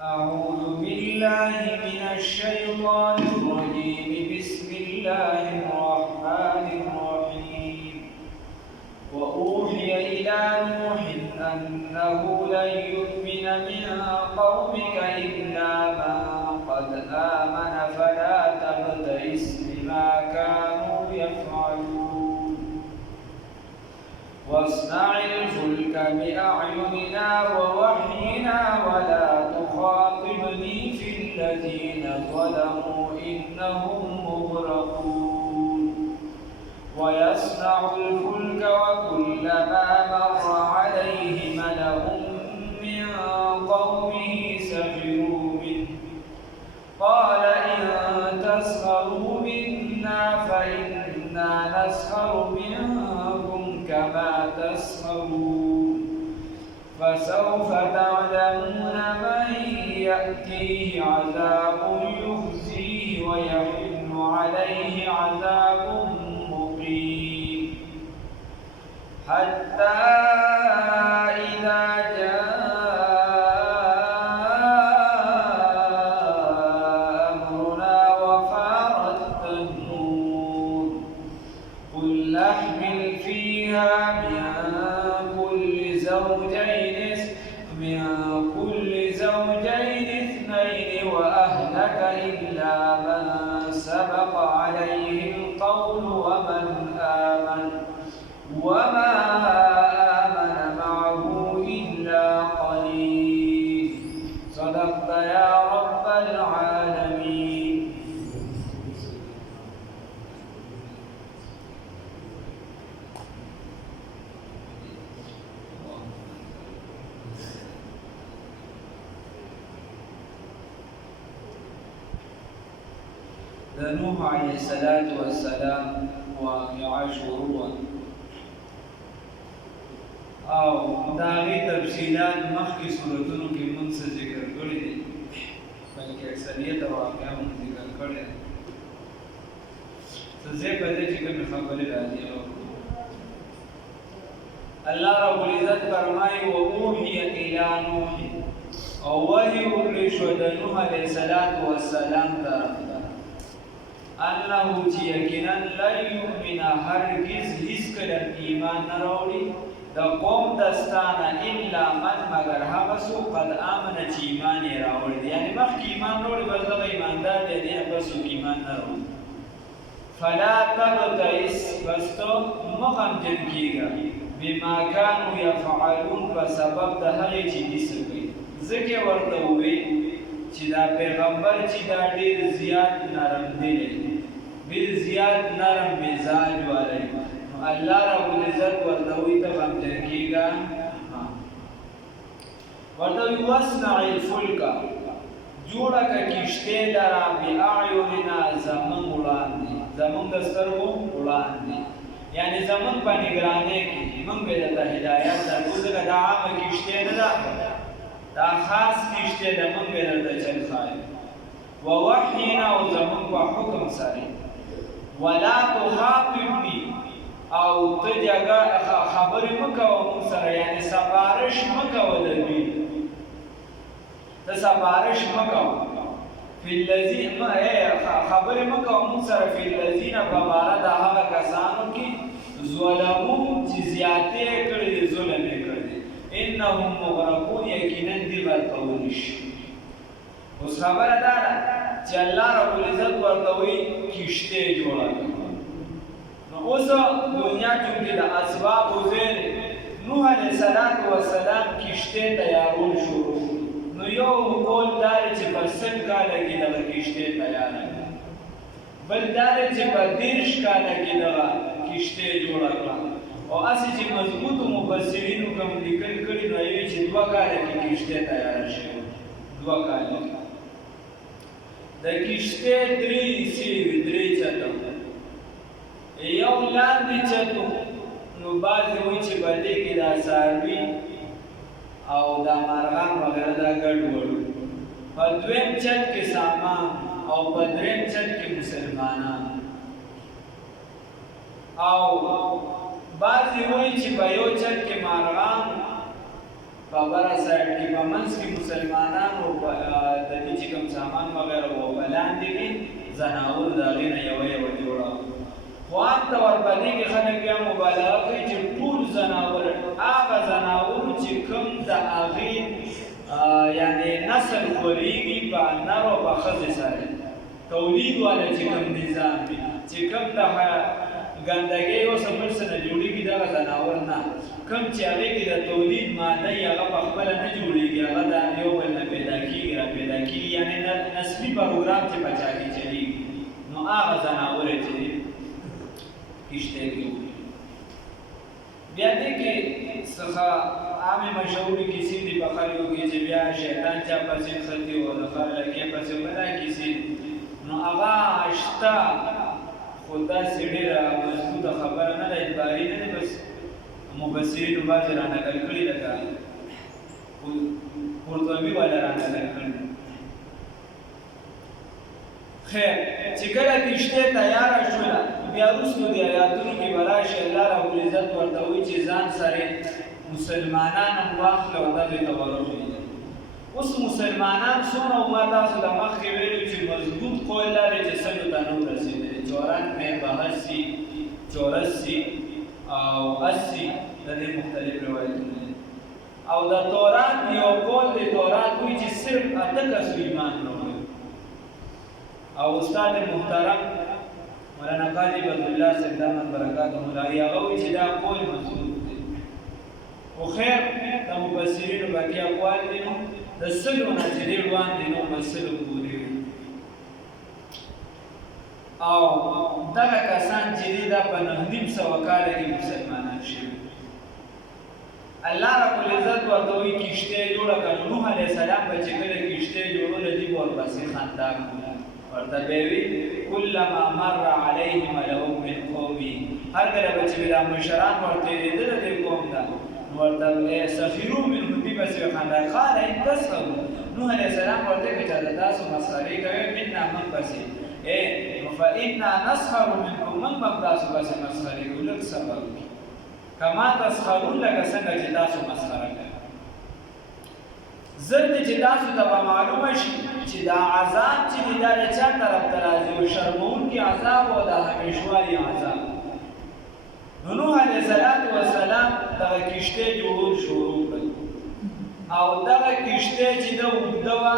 أعوذ بالله من الشيطان الرجيم بسم الله الرحمن الرحيم وأوحي إلى نوح أنه لن يؤمن من قومك إلا من قد آمن فلا تبتئس بما كانوا يفعلون واصنع الفلك بأعيننا ووحينا ولا تخاطبني في الذين ظلموا إنهم مغرقون ويصنع الفلك وكلما مر عليه ملأ من قومه سخروا منه قال إن تسخروا منا فإنا نسخر منكم كما تسخرون فسوف تعلمون من يأتيه عذاب يخزيه ويحل عليه عذاب مقيم حتى إذا جاء أمرنا وفارت النور قل نحمل فيها من كل زوجين اثنين وأهلك إلا من سبق عليه القول وما آمن معه إلا قليل صدقت يا رب العالمين. نوح عليه الصلاة والسلام واقعه شروع او داغی تفصیلات مخکې صورتونو کې موږ څه ذکر کړی دي بلکې اکثریت واقعه موږ ذکر کړی دي څه ځای په دې چې کومې خبرې راځي الله رب العزت فرمایي وأوحي إلى نوح او وحی وکړی شو د نوح علیه السلام طرف انه چې یقینا لن یؤمن هرگز هیڅ کله ایمان نه راوړي د قوم دستانه الا من مگر هغه څوک قد آمن چې ایمان یې راوړي یعنی مخکې ایمان راوړي بس دغه ایماندار دی بس څوک ایمان نه راوړي فلا تبتئس بس ته مه غمجن کېږه بما كانوا يفعلون په سبب د هغې چې دي څه کوي ځکه ورته ووایي چې دا پیغمبر چې دا ډېر زیات نرم دلی ډېر زیات نرم مزاج والی نو الله رب العزت ورته وایي ته غمجن کېږه ورته وایي واصنع الفلک جوړه کړه کښتۍ لره بأعیننا زموږ وړاندې زموږ د سترګو وړاندې یعنی زموږ په نګرانۍ کې موږ به درته هدایت درکړو ځکه دا عامه کښتۍ نه ده دا خاص کښتۍ ده موږ به درته چل ښایو ووحینا او زموږ په حکم سره ولا تخاطبني او ته جګه خبرې مه کوه موږ سره یعنی سفارش مه کوه د دوی ته سفارش مه کوه خبرې مه کوه موږ سره فی الذین په باره د هغه کسانو کې ظلمو چې زیاتې یې کړي دي ظلم یې کړی دی انهم مغرقون یقینا دي غرقولی شي اوس خبره دا ده چې الله رب العزت ورته وایي کښتۍ جوړه کړه نو اوس دنیا کې د اسبابو ځای نوح علیه السلام کښتۍ تیارول شروع نو یو قول دا دی چې په 100 کاله کې دغه کښتۍ تیاره کړه بل دا دی چې په 30 کاله کې دغه کښتۍ جوړه کړه او هسې چې مضبوطو مفسرینو کوم لیکل کړي نو یوې چې 2 کاله کې کښتۍ تیاره شوې 2 کاله د کښتۍ 3 حصې وي 3 چته یو لاندې چت نو بعضې وایي چې په دې کې دا څاروي او دا مارغان وغیره دا ګډوډ په دویم چت کې سامان او په دریم چت کې مسلمانان او بعضی وایي چې په یو چت کې مارغان په بره سایډ کې په منځ کې مسلمانانو د دې چې کوم سامان وغیره و په لاندې کې ځناور د هغې نه یوه جوړه خو عام طور په دې کې خلک بیا مبالغه کوي چې ټول ځناور هغه ځناور چې کوم د هغې یعنې نسل خورېږي په نر او په ښځې سره تولید والا چې کوم نظام وي چې کوم د ګندګۍ او بل څه نه جوړېږي دغه ځناور نه کوم چې هغې کې د تولید ماده یې هغه په خپله نه جوړېږي هغه د یو بل نه پیدا کېږي راپیدا کېږي یعنې نسلي پروګرام چې په چا کې چلېږي نو هغه ځناور یې چې دی کشته کې وي بیا دې کې څخه عامې مشهورې کیسې دي په خلکو کې چې بیا شیطان چا پسې خطي او د خلکې پسې بله کیسې نو هغه شته خو داسې ډېره مضبوطه خبره نه ده اجباري نه ده بس مفسرینو بعضې رانقل کړي لکه قرطبي والا رانقل کړي خیر چې کله کشته تیاره شوله بیا وروستو د آیاتونو کې به راشي الله ربالعزت ورته وایي چې ځان سره مسلمانان هم واخله او دغې ته ورغلي اوس مسلمانان څومره ما تاسو د مخکې ویلو چې مضبوط قول لري چې سلو ته نه ورسېدلي 94 82 او 80 د دې مختلف روایتونه دي او د تورات یو قول د تورات وایي چې صرف 8 کسو ایمان راوړي او استاد محترم مولانا قاضي عبدالله صاحب دامت برکاته مولوي هغه وایي چې دا قول مضبوط دی خو خیر د مفسرینو باقي اقوال دي نو د سلو نه چې ډېر وړاندې نو به سلو پورې وي او دغه کسان چې دي دا په 950 کاله کې مسلمانان شوي الله رب العزت ورته وایي کشتۍ جوړه کړه نوح علیه السلام به چې کله کشتۍ جوړوله دي به ورپسې خندا کوله ورته به وي کلما مر علیه ملؤ من قومه هر کله به چې دا مشران ورتېرېدله دې قوم ته ورته سخروا منه دې پسې خندا قال ان تسخروا نوح علیه السلام ورته وایي چې تاسو مسخرې کوئ منا من پسې فإنا نسخر منكم من تاسو پسې مسخرې کوو لږ صبر وکړئ کما تسخرون لکه څنګه چې تاسو مسخره کوئ زر دې چې تاسو ته به معلومه شي چې دا عذاب چې دی دا د چا طرف ته راځي او شرموونکي عذاب او د همیشوالي عذاب نو نوح علیه السلام دغه کشتۍ جوړول شروع کړل او دغه کشتۍ چې ده اوږده وه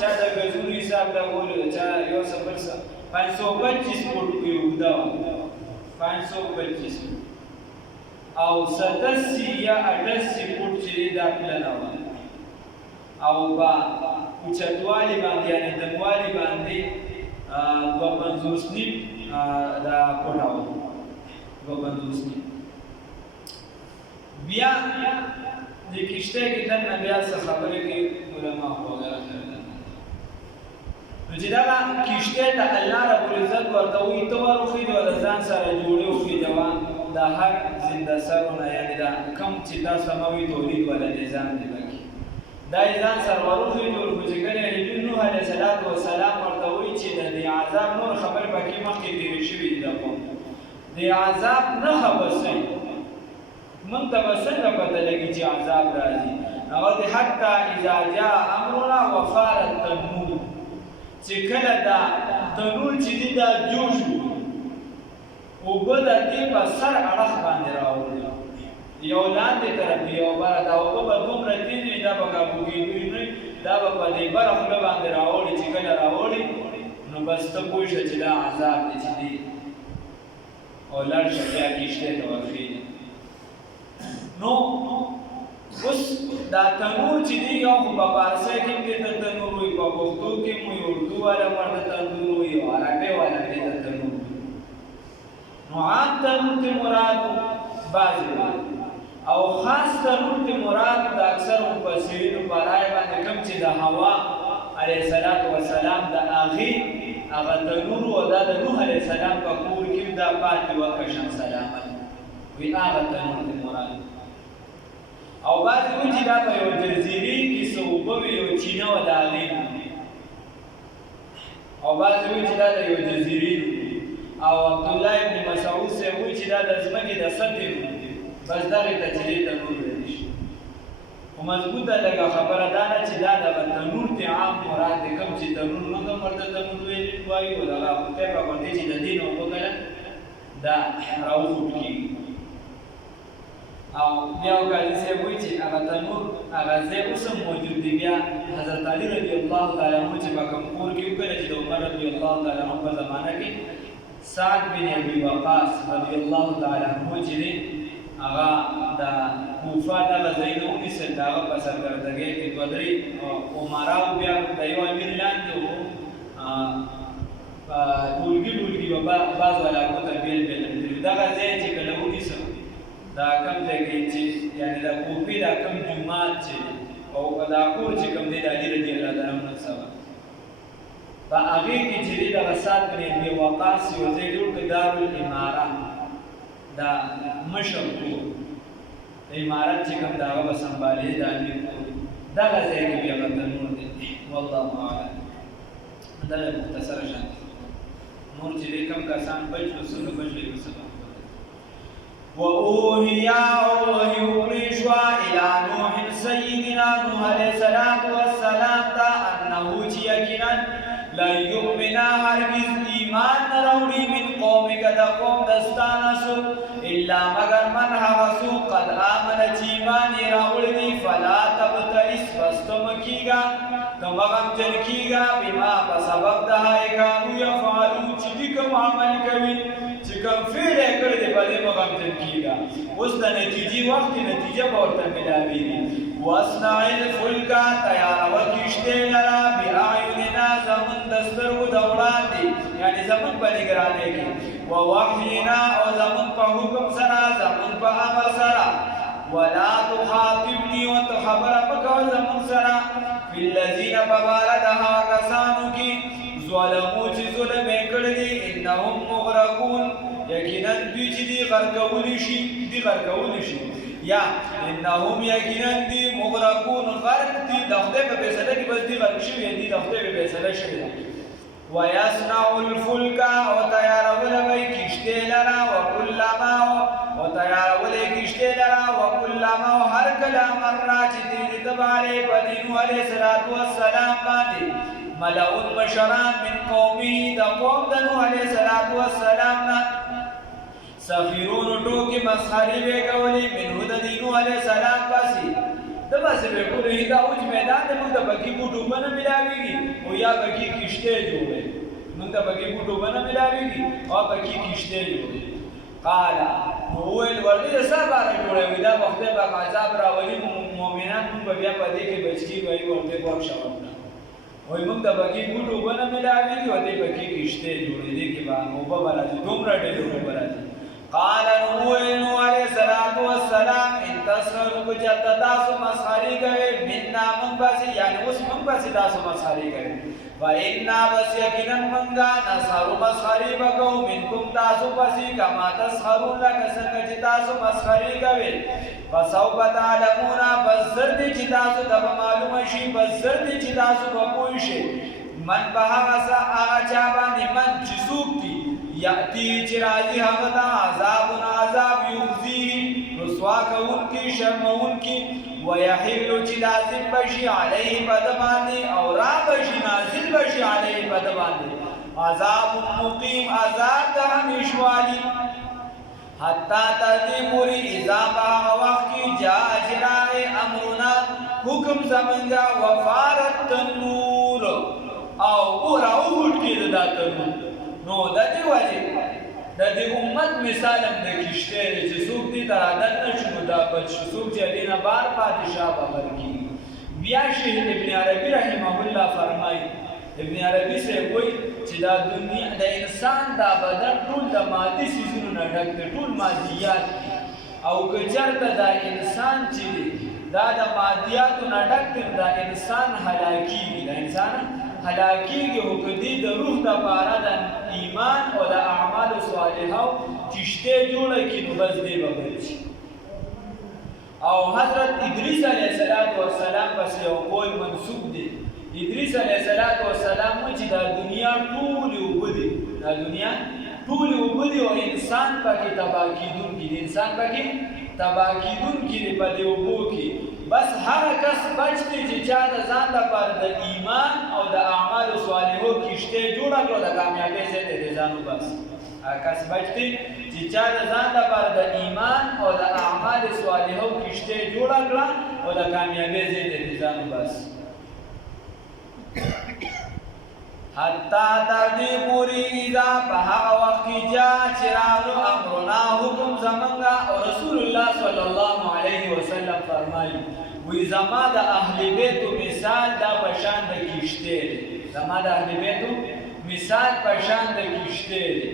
چا د ګزونو حساب لګولو چا یو څه بل څه 525 فوټ پرې اوږده وه 525 او 87 یا 88 فوټ چې دی دا پلنه وه او په اوچتوالي باندې یعنې دنګوالي باندې 250 نیم دا کوټه وه 250 نیم بیا د کشتۍ کې دننه بیا څه خبرې کوي علما وغیره نو چې دغه کشتۍ ته الله ربالعزت ورته وایي ته وروخېږه او د ځان سره جوړې وخېږه د هر زنده سرونه یعنې دا کوم چې تاسو ته موي تولید والا نظام دی پکې دا یې ځان سره وروخېږه ورکړو چې کله نبي نوح علیه السلام ورته وایي چې د دې عذاب نور خبرې پکې مخکې تېرې شوي دي د قوم د عذاب نښه به څه موږ ته به څنګه پته لګي چې عذاب راځي هغه د حتی اذا جاء امرنا وفار التنور چې کله دا تنور چې دی دا جوش اوبه د دې په سر اړخ باندې راوړي یو لاندې طرف یو بره دا اوبه به دومره تېزې وي دا به کابو کېدوی نه دا به په دې بره خوله باندې راوړي چې کله راوړي نو بس ته پوه شه چې دا عذاب دی چې دی او لاړ شه بیا کشتۍ ته ورخېږي نو اوس دا تنور چې دی یو خو په فارسۍ کې هم دې ته تنور وایي په پښتو کې هم وایي اردو والا هم ورته تنور وایي او عربۍ والا هم دې ته تنور وایي نو عام تنور ته مراد بعضې او خاص تنور ته مراد د اکثر مفسرینو په رایې باندې کوم چې د حوا علیه السلام د هغې هغه تنور و دا د نوح علیه السلام په کور کې دا پاتې وه کشم سلامت وي هغه تنور ته مراد او بعضې وایي چې دا په یو جزیرې کې څه اوبه وي یو چینه وه د هغې او بعضې وایي چې دا د یو جزیرې او عبدالله ابن مسعود صاحب وایي چې دا د ځمکې د سطحې بس دغې ته چې دې تنور ویلی شي خو مضبوطه لګه خبره دا نه چې دا د تنور ته عام مراد دی کوم چې تنور نو د مرده تنور ویل وایي او دا په په باندې چې د دین او وګړه دا راوخوت کی او بیا وکړي چې وایي چې هغه تنور هغه ځای اوس موجود دی بیا حضرت علی رضی الله تعالی عنہ چې په کوم کور کې وکړي چې د عمر رضی الله تعالی عنہ په زمانہ کې سعد بن ابي وقاص رضی الله تعالی عنہ چې هغه د کوفه دغه ځایونه ونیسل د هغه په سرګردګۍ کې دوه درې عمراو بیا د یو امیر لاندې وو ټولګي به بعضو علاقو ته بېل بېل تللي دغه ځای چې کله ونیسم دا کوم ځای کې چې یعنې د کوفې دا کوم جومات چې او دا کور چې کوم دی د علي رضي الله تعالی عنه څخه په هغې کې چې دی دغه سعد بن ابي وقاص یو ځای جوړ کړ دارالاماره دا مشر کور امارت چې کوم دا هغه به سنبالي د امیر کور دغه ځای کې بیا به تنور دی والله اعلم دا مختصره شان نور چې کوم کسان بچ نو څنګه بچوي وسبا وأوحي شوا إلى نوح سيدنا نوح عليه الصلاة والسلام أنه يقينا لن يؤمن هرگز ایمان نراوڑی من قومك دا قوم دستانسو إلا مگر من حوثو قد آمن چیمان راوڑی فلا تبتئس بستمکیگا تمغم جنکیگا بما بسبب دہائی کانو یفعلو چی کم عمل کوي چې کوم فعل یې کړی دی په دې مغم جنکیگا اوس د نتیجې وخت نتیجه به ورته ملاویږي واصنع الفلک تیارو کشتۍ لره بأعیننا زمون د سترګو د وړاندې یعنې زمون په نګرانۍ کې ووحینا او زمون په حکم سره زمون په امر سره ولا تخاطبني وتخبر مکو زمون سره فی الذین ببارد هغه کسانو کې ظلمو چې ظلم یې کړی دی انهم مغرقون یقینا دوی چې دي غرقولی شي یا انهم یقینا دي مغرقون غرق دي د خدای په فیصله کې بس دي غرق شوي دي د خدای په فیصله شوي دي ويصنع الفلك وتيارول وی کشتۍ لرا وكلما وتيارول کشتۍ لرا وكلما هر کله مرنا چې دې تباله بدینو علیه السلام باندې ملعون مشران من قومه دا قوم د نوح علیه السلام نه سفیرون ټوکې مسخرې به کولې منه د نوح علیه السلام پسې د باسي به کولې دا اوج میدان د موږ د بګي ګوټو باندې ملاويږي او یا بګي کشته جوړه موږ د بګي ګوټو باندې ملاويږي او بګي کشته جوړه قال هو الولد صبر جوړه دا وخت به عذاب راولي مؤمنان موږ بیا په دې کې بچي وایي ورته ورشاوه وای موږ د بګي ګوټو باندې ملاويږي او دې بګي کشته جوړې دي کې باندې او په راځي دومره ډېر راځي قال نوح علیہ السلام ان تسخروا بجد تاسو مسخري کوي منا من پسې یعنی اوس من پسې تاسو مسخري کوي فإنا بس یقینا منګه نسخروا مسخري وکاو منکم تاسو پسې کما تسخرون لکه څنګه چې تاسو مسخري کوي فسوف تعلمون بزر دي چې تاسو ته معلومه شي بزر دي چې تاسو په پوه شي من به هغه چا باندې من چې څوک دي یاتی چې راځي هغه ته عذاب یخزي رسوا کوونکی شرموونکی ويحل چې لازم بشي علیه بدبانې او را بشي نازل بشي علیه بدبانې عذاب مقیم عذاب د همیشوالي حتی تردی پوری اضافه وقت کی جا اجراء امرنا حکم زمنگا وفارت تنور او اورا اوٹ کی دا تنور نو د دې وجه د دې امت مثالم د کشته چې څوک دې ترادن نشو دا بچ څوک چې دینه بار پادشاه بغل کی بیا شیخ ابن عربی رحمه الله فرمایي ابن عربی سے وایي چې دا دنیا د انسان دا بدن ټول د مادي سيزونو نه ډک دی ټول مادیات او که چېرته دا انسان چې دا د مادیاتو نه ډک دی دا انسان هلاکیږي دا انسان هلاکیږي او کدی د روح د پاره د ایمان او د اعمال صالحو کشته جوړه کی نو بس دی بغیر او حضرت ادریس علیه السلام پس یو قول منسوب دی ادریس علیه السلام چې د دنیا ټول وبدي د دنیا ټول وبدي او انسان پکې تباہ کیدونکي انسان پکې تباه کیدونکي دی په دې اوبو کې. بس هغه کس بچ دی چې چا د ځان لپاره د ایمان او د اعمالو صالحو کښتۍ جوړه کړه د کامیابۍ ځای ته دې ځان وباسي. هغه کس بچ دی چې چا د ځان لپاره د ایمان او د اعمالو صالحو کښتۍ جوړه کړه او د کامیابۍ ځای ته دې ځان وباسي. حتی تر دې پورې اذا په هغه وخت کې چې راغلو امرنا حکم زمونږه او رسول الله صلی الله علیه وسلم فرمایي وی زما د اهل بیتو مثال دا په شان د کښتۍ دی. زما د اهل بیتو مثال په شان د کښتۍ دی.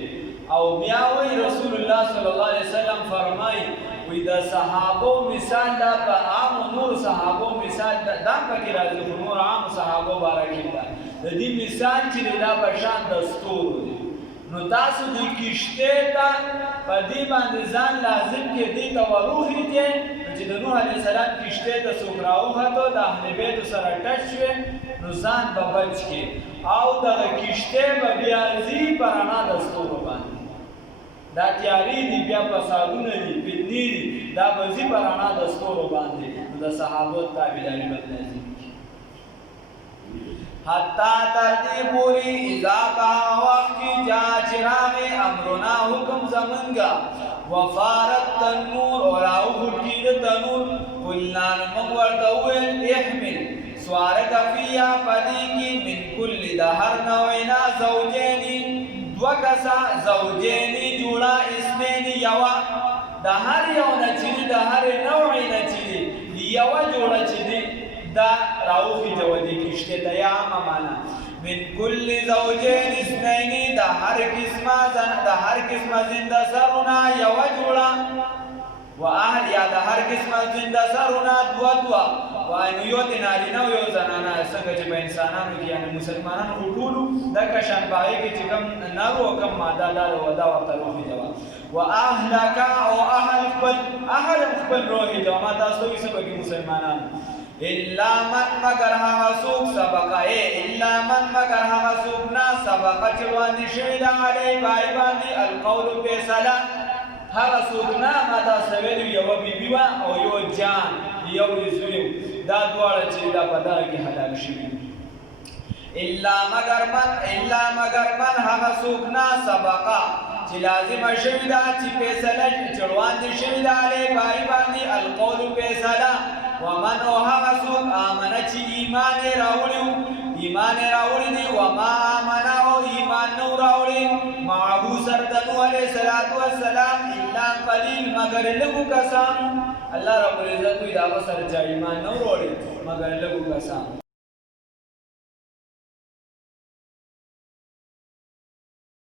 او بیا وی رسول الله صلی الله علیه وسلم فرمایي وی د صحابو مثال دا په عامو نور صحابو مثال دا پکې راځي خو نور عامو صحابو باره کې ده. د دې مثال چې دا په شان د ستورو دی. نو تاسو د کښتۍ ته په دې باندې ځان لازم کې دې ته وروخېږئ چې د نوح علیه السلام کښتۍ ته څوک راوخته د اهل بیتو سره ټچ شوې نو ځان به بچ کړي او دغه کښتۍ به بیا ځي په رڼا د ستورو باندې. دا تیارې دي بیا فسادونه دي فتنې دي دا به ځي په رڼا د ستورو باندې. نو د صحابو تابعداري به لازم کړي. حتی تر دې پورې اذا په وخت کې چې راغی امرنا حکم زمونږه وفارت تنور او راوغورځي د تنور قلنا موږ ورته وویل احمل سوارکه فیها په دې کې من کل د هر نوعنا زوجین دوه کسه زوجین جوړه اثنین یوه د هر یو نه چې د هر نوع نه چې یوه جوړه چې دی دا راوخی د ودی کښتۍ ته یا عامه معنا من کل زوجین اثنین د هر قسمه زنده سرونه یوه جوړه و اهل یا د هر قسمه زنده سرونه دوه دوه وایي یو د نارینه او یو زنانه څنګه چې په انسانانو کې یعنې مسلمانانو خو ټولو دغه شان په هغې کې چې کوم نر او کوم ماده دا دا ورته روحي وه و اهلک او اهل خپل روحي ته ما تاسو وایي څه پکې مسلمانانو الا من مگر هغه څوک سبقه الا من مگر هغه څوک نه سبقه چې وړاندې شوې ده علی باندې القول فیصله هغه څوک نه ما تاسو ویلي یوه بیبي وه او یو جان یو زوی دا دواړه چې دا په دغه کې هلاک شوي الا مگر من هغه څوک نه سبقه چې لازمه شوې ده چې فیصله چې وړاندې شوې ده علی باندې القول فیصله ومن او هغه څوک آمنه چې ایمان یې راوړی دی وما آمنه او ایمان نه راوړي معه سره د نوح علیه السلام الا قلیل مگر لږو کسانو. الله رب العزت وایي د هغه سره چا ایمان نه راوړي مگر لږو کسانو.